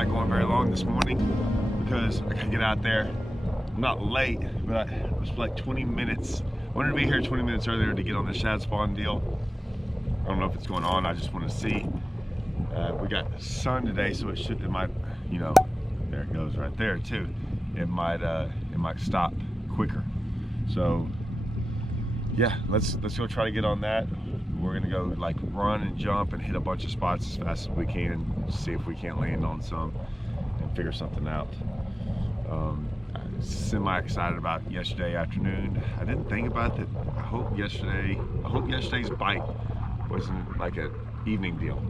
not going very long this morning because I gotta get out there. I'm not late, but I was like 20 minutes. I wanted to be here 20 minutes earlier to get on the shad spawn deal. I don't know if it's going on. I just want to see. We got sun today, so it might, you know, there it goes right there too. It might stop quicker. So yeah, let's go try to get on that. We're gonna go like run and jump and hit a bunch of spots as fast as we can, see if we can't land on some and figure something out. Semi excited about yesterday afternoon. I didn't think about that. I hope yesterday's bite wasn't like an evening deal.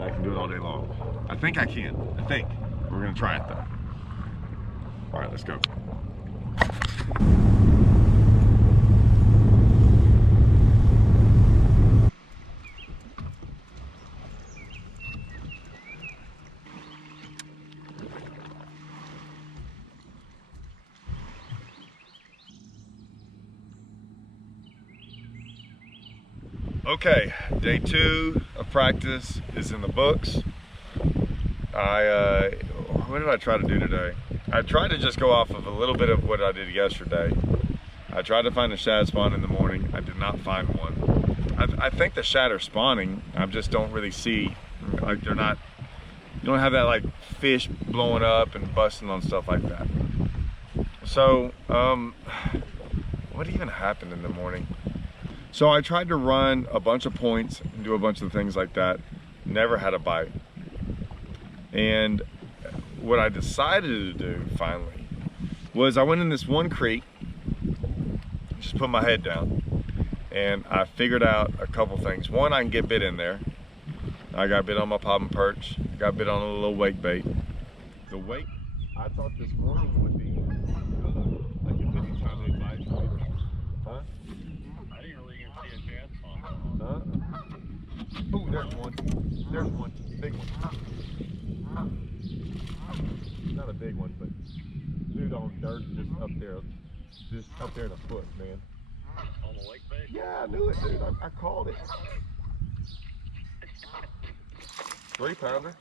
I can do it all day long. I think I can. I think. We're gonna try it though. All right, let's go. Okay, day 2 of practice is in the books. What did I try to do today? I tried to just go off of a little bit of what I did yesterday. I tried to find a shad spawn in the morning. I did not find one. I think the shad are spawning. I just don't really see, like they're not, you don't have that like fish blowing up and busting on stuff like that. So, what even happened in the morning? So I tried to run a bunch of points and do a bunch of things like that. Never had a bite. And what I decided to do finally was I went in this one creek, just put my head down, and I figured out a couple things. One, I can get bit in there. I got bit on my pop and perch, got bit on a little wake bait. The wake, I thought this morning would be like a 50-time they bite. Huh? Oh, there's one. There's one. Big one. Not a big one, but dude on dirt just up there. Just up there in a foot, man. On the lake bait? Yeah, I knew it, dude. I called it. 3-pounder.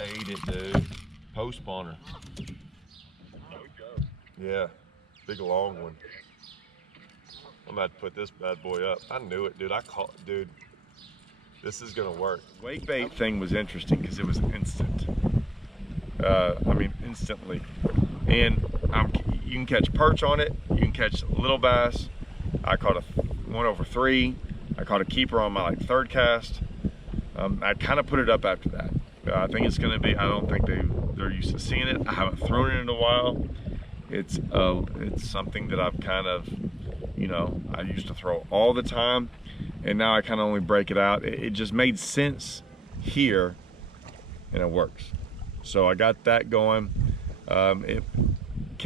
Ate it, dude. Post spawner. Yeah. Big long one. I'm about to put this bad boy up. I knew it, dude. Dude, this is gonna work. Wake bait thing was interesting because it was instant. I mean, instantly. And you can catch perch on it. You can catch little bass. I caught a 1/3. I caught a keeper on my like 3rd cast. I kind of put it up after that. I think it's gonna be. I don't think they're used to seeing it. I haven't thrown it in a while. It's something that I've kind of, you know, I used to throw all the time, and now I kind of only break it out. It just made sense here, and it works. So I got that going. Can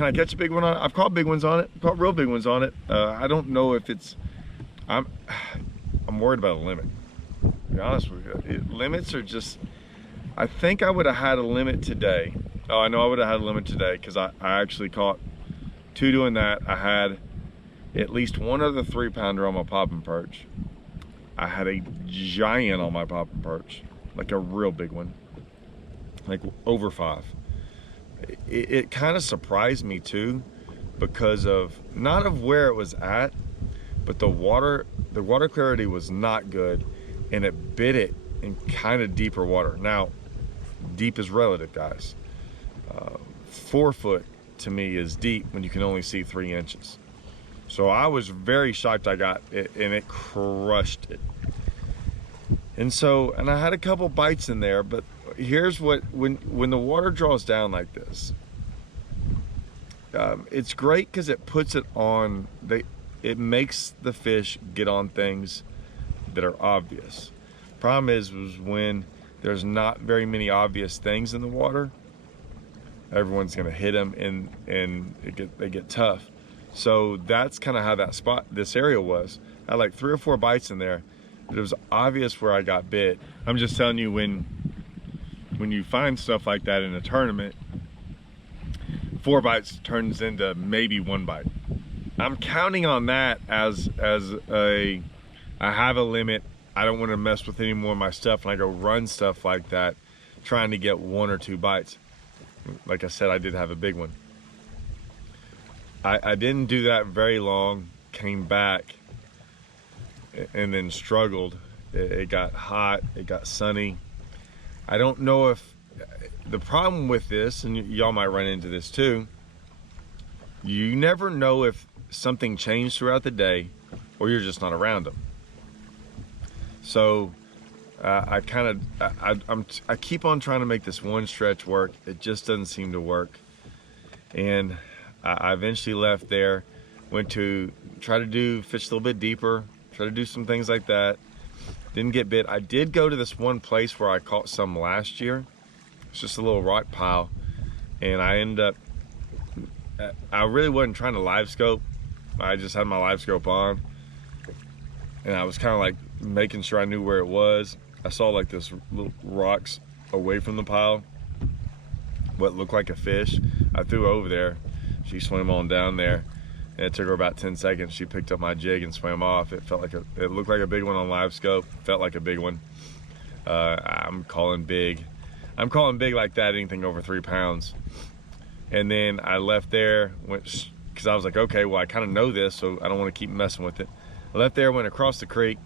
I catch a big one on it? I've caught big ones on it. I've caught real big ones on it. I don't know if it's. I'm worried about a limit. To be honest with you, limits are just. I think I would have had a limit today. Oh, I know I would have had a limit today because I actually caught 2 doing that. I had at least one other 3-pounder on my pop and perch. I had a giant on my pop and perch, like a real big one, like over 5. It kind of surprised me too, because of, not of where it was at, but the water clarity was not good, and it bit it in kind of deeper water. Now, deep is relative, guys. 4 foot to me is deep when you can only see 3 inches. So I was very shocked I got it, and it crushed it. And so, and I had a couple bites in there, but here's what, when the water draws down like this, it's great because it puts it on, it makes the fish get on things that are obvious. Problem is when there's not very many obvious things in the water, everyone's gonna hit them, and they get tough. So that's kind of how this area was. I had like 3 or 4 bites in there, but it was obvious where I got bit. I'm just telling you, when you find stuff like that in a tournament, 4 bites turns into maybe 1 bite. I'm counting on that as I have a limit. I don't want to mess with any more of my stuff, and I go run stuff like that, trying to get 1 or 2 bites. Like I said, I did have a big one. I didn't do that very long, came back, and then struggled. It got hot, it got sunny. I don't know if, the problem with this, and y'all might run into this too, you never know if something changed throughout the day or you're just not around them. So I keep on trying to make this one stretch work. It just doesn't seem to work. And I eventually left there, went to try to fish a little bit deeper, try to do some things like that. Didn't get bit. I did go to this one place where I caught some last year. It's just a little rock pile. And I ended up, I really wasn't trying to live scope. I just had my live scope on. And I was kind of like making sure I knew where it was. I saw like this little rocks away from the pile, what looked like a fish. I threw over there. She swam on down there, and it took her about 10 seconds. She picked up my jig and swam off. It looked like a big one on live scope. Felt like a big one. I'm calling big like that, anything over 3 pounds. And then I left there, because I was like, okay, well, I kind of know this, so I don't want to keep messing with it. I left there, went across the creek,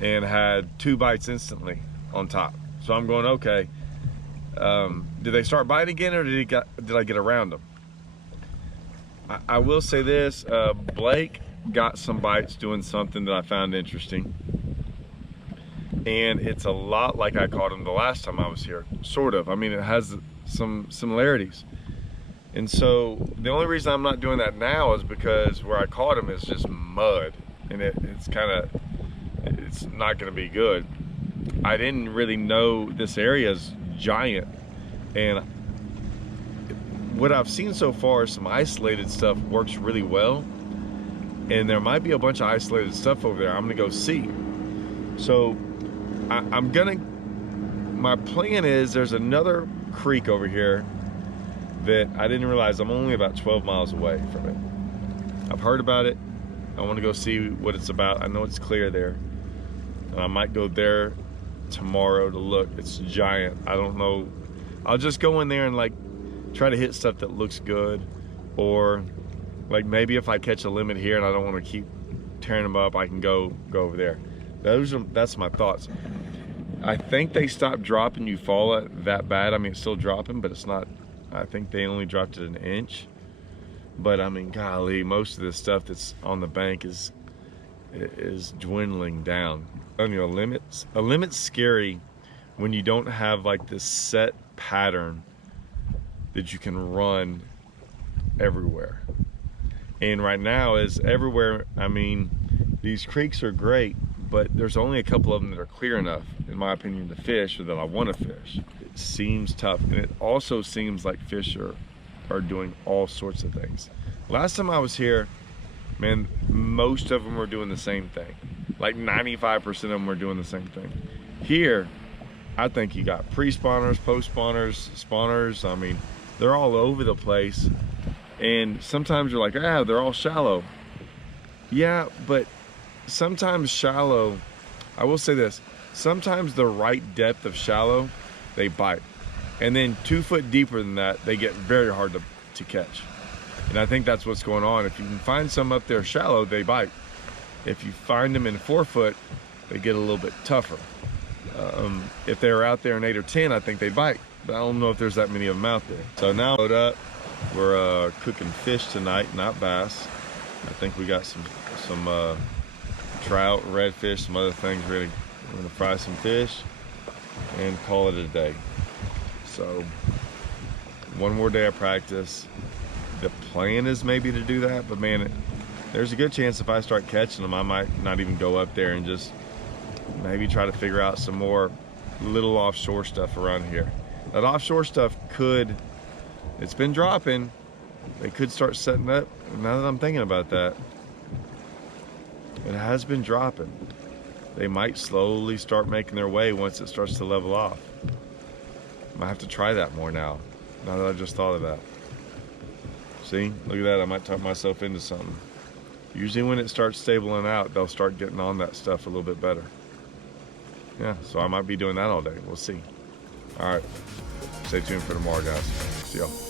and had 2 bites instantly on top. So I'm going, okay, did they start biting again, or did I get around them? I will say this, Blake got some bites doing something that I found interesting. And it's a lot like I caught him the last time I was here, sort of. I mean, it has some similarities. And so the only reason I'm not doing that now is because where I caught him is just mud, and it's not gonna be good. I didn't really know this area is giant, and what I've seen so far, some isolated stuff works really well, and there might be a bunch of isolated stuff over there I'm gonna go see. So my plan is, there's another creek over here that I didn't realize I'm only about 12 miles away from it. I've heard about it. I want to go see what it's about. I know it's clear there. And I might go there tomorrow to look. It's giant. I don't know. I'll just go in there and like try to hit stuff that looks good, or like maybe if I catch a limit here and I don't want to keep tearing them up, I can go over there. That's my thoughts. I think they stopped dropping Eufaula that bad. I mean, it's still dropping, but it's not. I think they only dropped it 1 inch. But I mean, golly, most of this stuff that's on the bank is dwindling down. I mean, a limit's scary when you don't have like this set pattern that you can run everywhere. And right now is everywhere. I mean, these creeks are great, but there's only a couple of them that are clear enough, in my opinion, to fish, or that I want to fish. It seems tough, and it also seems like fish are doing all sorts of things. Last time I was here, man, most of them were doing the same thing. Like 95% of them were doing the same thing. Here, I think you got pre-spawners, post-spawners, spawners. I mean, they're all over the place. And sometimes you're like, they're all shallow. Yeah, but sometimes shallow, I will say this, sometimes the right depth of shallow, they bite. And then 2 foot deeper than that, they get very hard to catch. And I think that's what's going on. If you can find some up there shallow, they bite. If you find them in 4 foot, they get a little bit tougher. If they're out there in 8 or 10, I think they bite. But I don't know if there's that many of them out there. So now load up. We're cooking fish tonight, not bass. I think we got some trout, redfish, some other things ready. We're gonna fry some fish and call it a day. So one more day of practice. The plan is maybe to do that, but man, there's a good chance if I start catching them, I might not even go up there and just maybe try to figure out some more little offshore stuff around here. That offshore stuff it's been dropping. They could start setting up. Now that I'm thinking about that, it has been dropping. They might slowly start making their way once it starts to level off. Might have to try that more now that I just thought of that. See, look at that, I might talk myself into something. Usually when it starts stabling out, they'll start getting on that stuff a little bit better. Yeah, so I might be doing that all day, we'll see. All right, stay tuned for tomorrow, guys. See y'all.